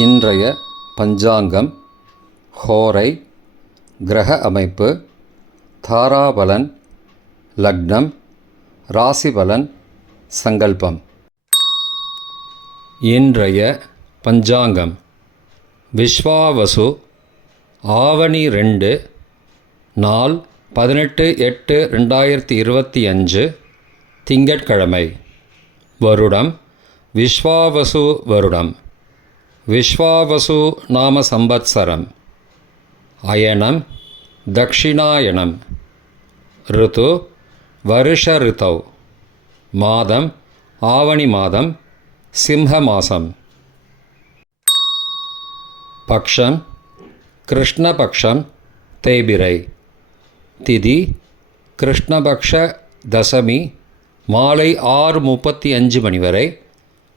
இன்றைய பஞ்சாங்கம், ஹோரை, கிரக அமைப்பு, தாராபலன், லக்னம், ராசிபலன், சங்கல்பம். இன்றைய பஞ்சாங்கம் விஸ்வாவசு, ஆவணி 2, நாள் 18/8/2025, திங்கட்கிழமை. வருடம் விஸ்வாவசு வருடம். விஸ்வாவசு நாம சம்பத்சரம். அயனம் தக்ஷிணாயனம். ருது வருஷ ரிதௌ. மாதம் ஆவணி மாதம், சிம்ஹ மாசம். பக்ஷம் கிருஷ்ணபக்ஷம், தேய்பிரை. திதி கிருஷ்ணபக்ஷ தசமி, மாலை 6:35 மணி வரை.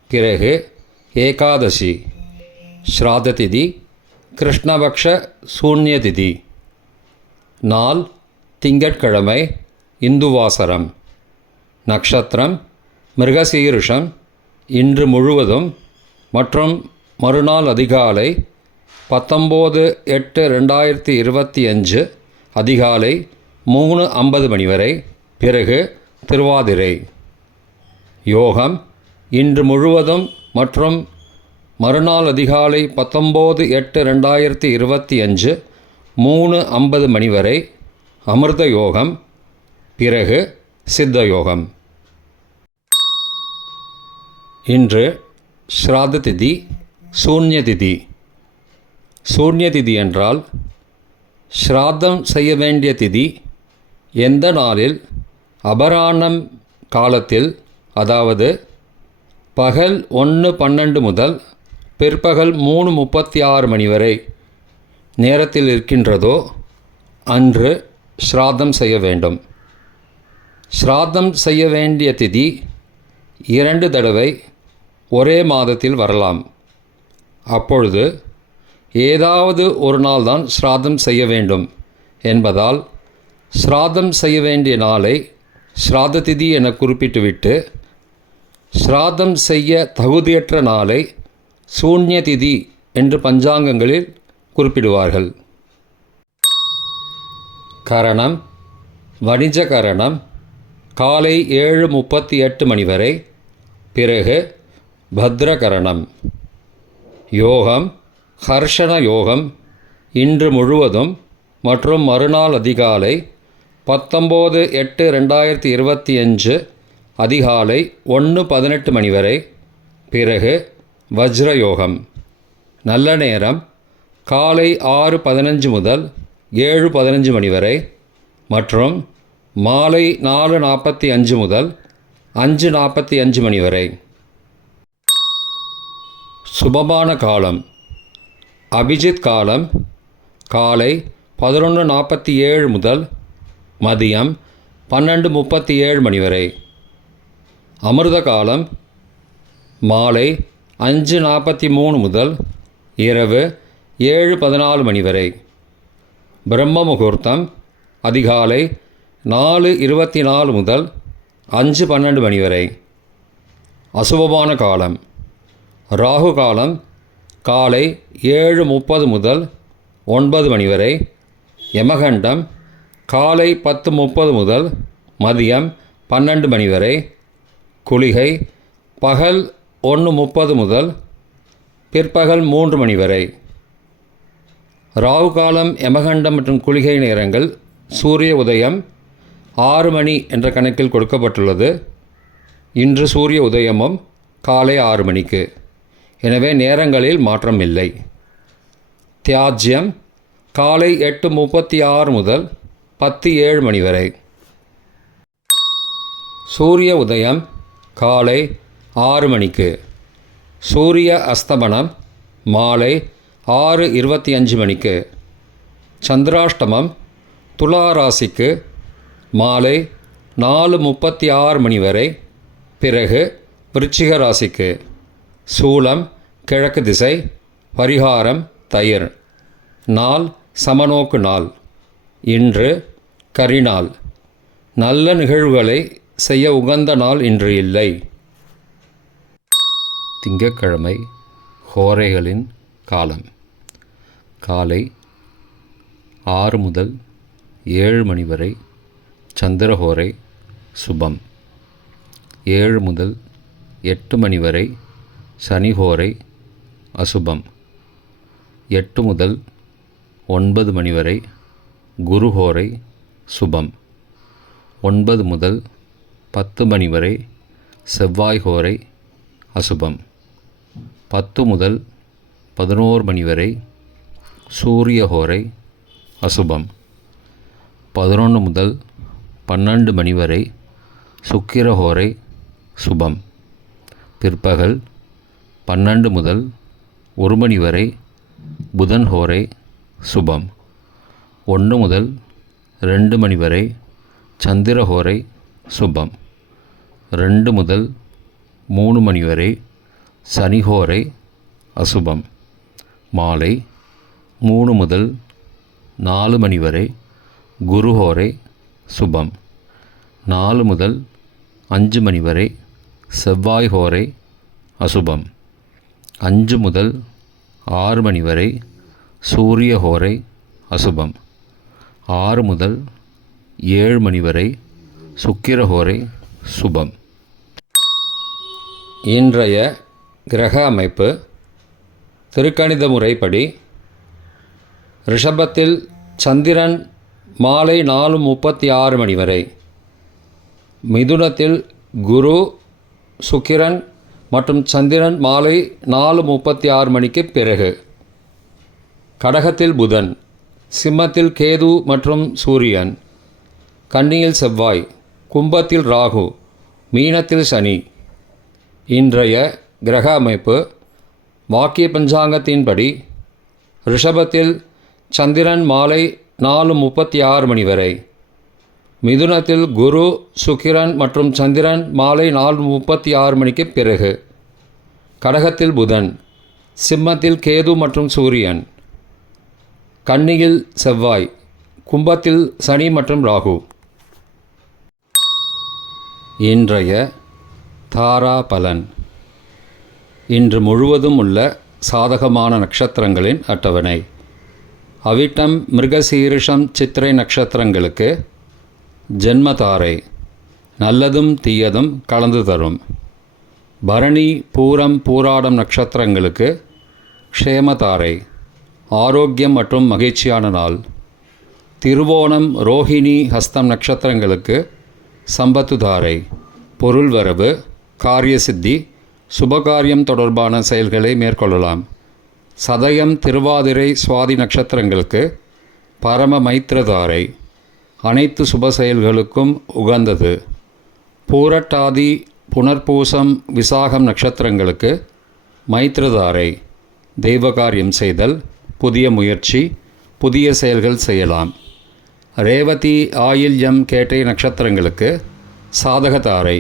பிறகு ஏகாதசி. ஸ்ராத்த திதி கிருஷ்ணபக்ஷ சூன்ய திதி. நாள் திங்கட்கிழமை, இந்துவாசரம். நக்ஷத்திரம் மிருகசீருஷம். இன்று முழுவதும் மற்றும் மறுநாள் அதிகாலை 19/8/2025 அதிகாலை 3:50 மணி வரை. பிறகு திருவாதிரை. யோகம் இன்று முழுவதும் மற்றும் மறுநாள் அதிகாலை 19/8/2025 3:50 மணி வரை அமிர்த யோகம். பிறகு சித்த யோகம். இன்று ஸ்ராத்த திதி, சூன்ய திதி. சூன்ய திதி என்றால் ஸ்ராத்தம் செய்ய வேண்டிய திதி எந்த நாளில் அபராணம் காலத்தில், அதாவது பகல் 1:12 முதல் பிற்பகல் 3:36 மணி வரை நேரத்தில் இருக்கின்றதோ அன்று ஸ்ராத்தம் செய்ய வேண்டும். ஸ்ராத்தம் செய்ய வேண்டிய திதி 2 தடவை ஒரே மாதத்தில் வரலாம். அப்பொழுது ஏதாவது ஒரு நாள் தான் ஸ்ராத்தம் செய்ய வேண்டும் என்பதால் ஸ்ராத்தம் செய்ய வேண்டிய நாளை ஸ்ராத்த திதி என குறிப்பிட்டுவிட்டு, ஸ்ராத்தம் செய்ய தகுதியற்ற நாளை சூன்ய திதி என்று பஞ்சாங்கங்களில் குறிப்பிடுவார்கள். கரணம் வணிஜ கரணம், காலை 7:38 மணி வரை. பிறகு பத்ரகரணம். யோகம் ஹர்ஷண யோகம். இன்று முழுவதும் மற்றும் மறுநாள் அதிகாலை 19/8/2025 அதிகாலை 1:18 மணி வரை. பிறகு வஜ்ரயோகம். நல்ல நேரம் காலை 6:15 முதல் 7:15 மணி வரை மற்றும் மாலை 4:45 முதல் 5:45 மணி வரை. சுபமான காலம் அபிஜித் காலம் காலை 11:47 முதல் மதியம் 12:37 மணி வரை. அமிர்த காலம் மாலை 5:43 முதல் இரவு 7:14 மணி வரை. பிரம்ம முகூர்த்தம் அதிகாலை 4:24 முதல் 5:12 மணி வரை. அசுபமான காலம் ராகு காலம் காலை 7:30 முதல் 9 மணி வரை. யமகண்டம் காலை 10:30 முதல் மதியம் 12 மணி வரை. குளிகை பகல் 1:30 முதல் பிற்பகல் 3 மணி வரை. ராகு காலம், யமகண்டம் மற்றும் குளிகை நேரங்கள் சூரிய உதயம் 6 மணி என்ற கணக்கில் கொடுக்கப்பட்டுள்ளது. இன்று சூரிய உதயமும் காலை 6 மணிக்கு. எனவே நேரங்களில் மாற்றம் இல்லை. தியாஜ்யம் காலை 8:36 முதல் 10:07 மணி வரை. சூரிய உதயம் காலை 6 மணிக்கு. சூரிய அஸ்தமனம் மாலை 6:25 மணிக்கு. சந்திராஷ்டமம் துலா ராசிக்கு மாலை 4:36 மணி வரை. பிறகு விருச்சிக ராசிக்கு. சூலம் கிழக்கு திசை. பரிகாரம் தயிர். நாள் சமநோக்கு நாள். இன்று கரிநாள். நல்ல நிகழ்வுகளை செய்ய உகந்த நாள் இன்று இல்லை. திங்கட்கிழமை ஹோரைகளின் காலம் காலை 6 முதல் 7 மணி வரை சந்திரஹோரை சுபம். 7 முதல் 8 மணி வரை சனிஹோரை அசுபம். 8 முதல் 9 மணி வரை குருஹோரை சுபம். 9 முதல் 10 மணி வரை செவ்வாய் ஹோரை அசுபம். 10 முதல் 11 மணி வரை சூரிய ஹோரை அசுபம். 11 முதல் 12 மணி வரை சுக்கிர ஹோரை சுபம். பிற்பகல் 12 முதல் 1 மணி வரை புதன் ஹோரை சுபம். 1 முதல் 2 மணி வரை சந்திர ஹோரை சுபம். 2 முதல் 3 மணி வரை சனிஹோரை அசுபம். மாலை 3 முதல் 4 மணி வரை குருஹோரை சுபம். 4 முதல் 5 மணி வரை செவ்வாய் ஹோரை அசுபம். 5 முதல் 6 மணி வரை சூரிய ஹோரை அசுபம். 6 முதல் 7 மணி வரை சுக்கிர ஹோரை சுபம். இன்றைய கிரக அமைப்பு திருக்கணித முறைப்படி ரிஷபத்தில் சந்திரன் மாலை 4:36 மணி வரை, மிதுனத்தில் குரு சுக்கிரன் மற்றும் சந்திரன் மாலை 4:36 மணிக்கு பிறகு, கடகத்தில் புதன், சிம்மத்தில் கேது மற்றும் சூரியன், கன்னியில் செவ்வாய், கும்பத்தில் ராகு, மீனத்தில் சனி. இன்றைய கிரக அமைப்பு வாக்கிய பஞ்சாங்கத்தின்படி ரிஷபத்தில் சந்திரன் மாலை 4:36 மணி வரை, மிதுனத்தில் குரு சுக்கிரன் மற்றும் சந்திரன் மாலை 4:36 மணிக்கு பிறகு, கடகத்தில் புதன், சிம்மத்தில் கேது மற்றும் சூரியன், கன்னியில் செவ்வாய், கும்பத்தில் சனி மற்றும் ராகு. இன்றைய தாரா பலன். இன்று முழுவதும் உள்ள சாதகமான நட்சத்திரங்களின் அட்டவணை. அவிட்டம் மிருகசீரிஷம் சித்திரை நட்சத்திரங்களுக்கு ஜென்மதாரை நல்லதும் தீயதும் கலந்து தரும். பரணி பூரம் பூராடம் நட்சத்திரங்களுக்கு க்ஷேமதாரை ஆரோக்கியம் மற்றும் மகிழ்ச்சியான நாள். திருவோணம் ரோஹிணி ஹஸ்தம் நட்சத்திரங்களுக்கு சம்பத்துதாரை பொருள் வரவு, காரிய சித்தி, சுபகாரியம் தொடர்பான செயல்களை மேற்கொள்ளலாம். சதயம் திருவாதிரை சுவாதி நட்சத்திரங்களுக்கு பரம மைத்திரதாரை அனைத்து சுப செயல்களுக்கும் உகந்தது. பூரட்டாதி புனர்பூசம் விசாகம் நட்சத்திரங்களுக்கு மைத்திரதாரை தெய்வகாரியம் செய்தல், புதிய முயற்சி, புதிய செயல்கள் செய்யலாம். ரேவதி ஆயில்யம் கேட்டை நட்சத்திரங்களுக்கு சாதகதாரை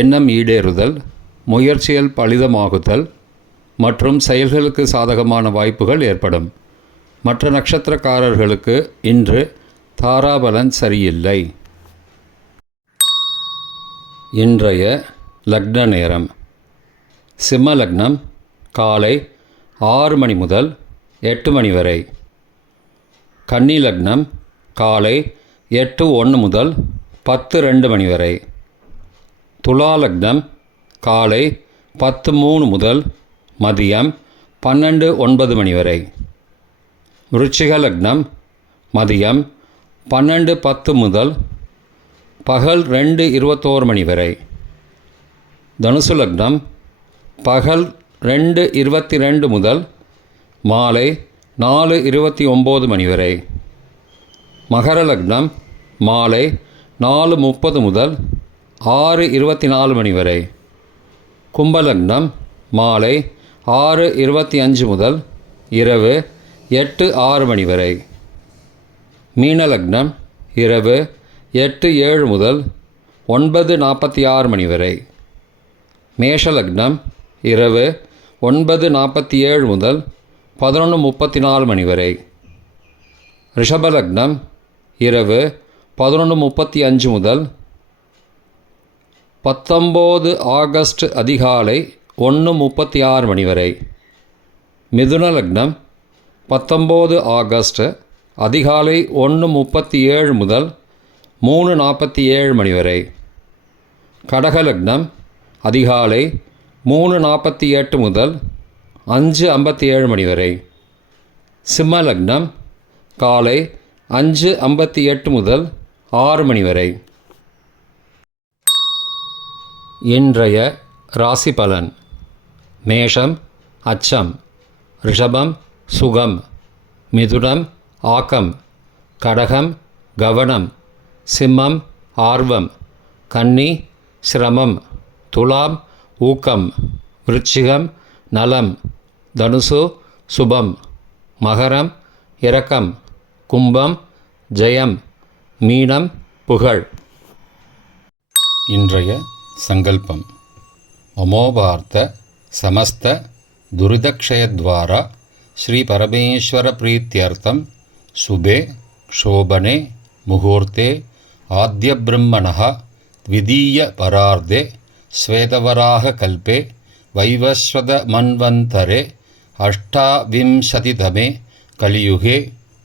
எண்ணம் ஈடேறுதல், முயற்சிகள் பலிதமாகுதல் மற்றும் செயல்களுக்கு சாதகமான வாய்ப்புகள் ஏற்படும். மற்ற நட்சத்திரக்காரர்களுக்கு இன்று தாராபலன் சரியில்லை. இன்றைய லக்ன நேரம். சிம்ம லக்னம் காலை 6 மணி முதல் 8 மணி வரை. கன்னி லக்னம் காலை 8:01 முதல் 10:02 மணி வரை. துலா லக்னம் காலை 10:03 முதல் மதியம் 12:09 மணி வரை. விருச்சிக லக்னம் மதியம் 12:10 முதல் பகல் 2:21 மணி வரை. தனுசு லக்னம் பகல் 2:22 முதல் மாலை 4:29 மணி வரை. மகர லக்னம் மாலை 4:30 முதல் 6:24 மணி வரை. கும்பலக்னம் மாலை 6:25 முதல் இரவு 8:06 மணி வரை. மீனலக்னம் இரவு 8:07 முதல் 9:46 மணி வரை. மேஷலக்னம் இரவு 9:47 முதல் 11:34 மணி வரை. ரிஷபலக்னம் இரவு 11:35 முதல் 19 ஆகஸ்ட் அதிகாலை 1:36 மணி வரை. மிதுன லக்னம் 19 ஆகஸ்ட் அதிகாலை 1:37 முதல் 3:47 மணி வரை. கடக லக்னம் அதிகாலை 3:48 முதல் 5:57 மணி வரை. சிம்ம லக்னம் காலை 5:58 முதல் 6 மணி வரை. இன்றைய ராசி பலன். மேஷம் அச்சம், ரிஷபம் சுகம், மிதுனம் ஆக்கம், கடகம் கவனம், சிம்மம் ஆர்வம், கன்னி சிரமம், துலாம் ஊக்கம், விருச்சிகம் நலம், தனுசு சுபம், மகரம் இரக்கம், கும்பம் ஜெயம், மீனம் புகழ். இன்றைய சங்கல்பம். அமோபார்த்த சமஸ்த துரிதக்ஷயத்வாரா ஸ்ரீ பரமேஸ்வர பிரீத்யர்த்தம் சுபே க்ஷோபனே முகூர்த்தே ஆத்யப்ரம்மணः த்விதீய பரார்த்தே ஸ்வேதவராக கல்பே வைவஸ்வத மன்வந்தரே அஷ்டாவிம்சதிதமே கலியுகே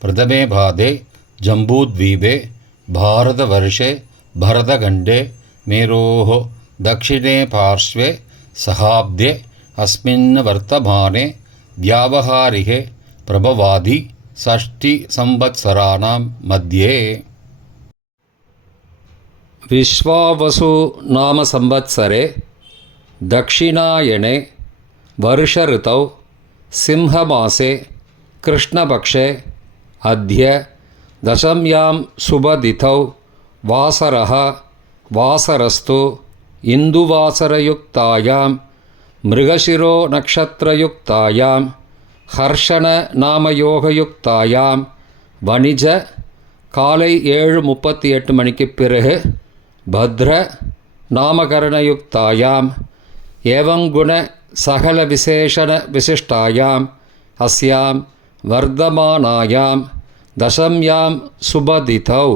பிரதமே பாதே ஜம்பூத்வீபே பாரதவர்ஷே பரதகண்டே மேரோः दक्षिणे पार्श्वे सहाब्दे अस्मिन् वर्तमाने व्यावहारिके प्रभवादि षष्टिसंवत्सराणां मध्ये. विश्वावसु नाम संवत्सरे दक्षिणायने वर्षऋतौ सिंहमासे कृष्णपक्षे अद्य दशम्यां शुभतिथौ वासरः वासरस्तु इन्दुवासरयुक्तायां मृगशिरो नक्षत्रयुक्तायां हर्षणनामयोगयुक्तायां वणिज காலை 7:38 மணிக்குப் பிறகு பத்ர நாமகரணயுக்தாயாம் ஏவங்குண சகல விசேஷண விசிஷ்டாயாம் அஸ்யாம் வர்தமானாயாம் தசம்யாம் சுபதிதௌ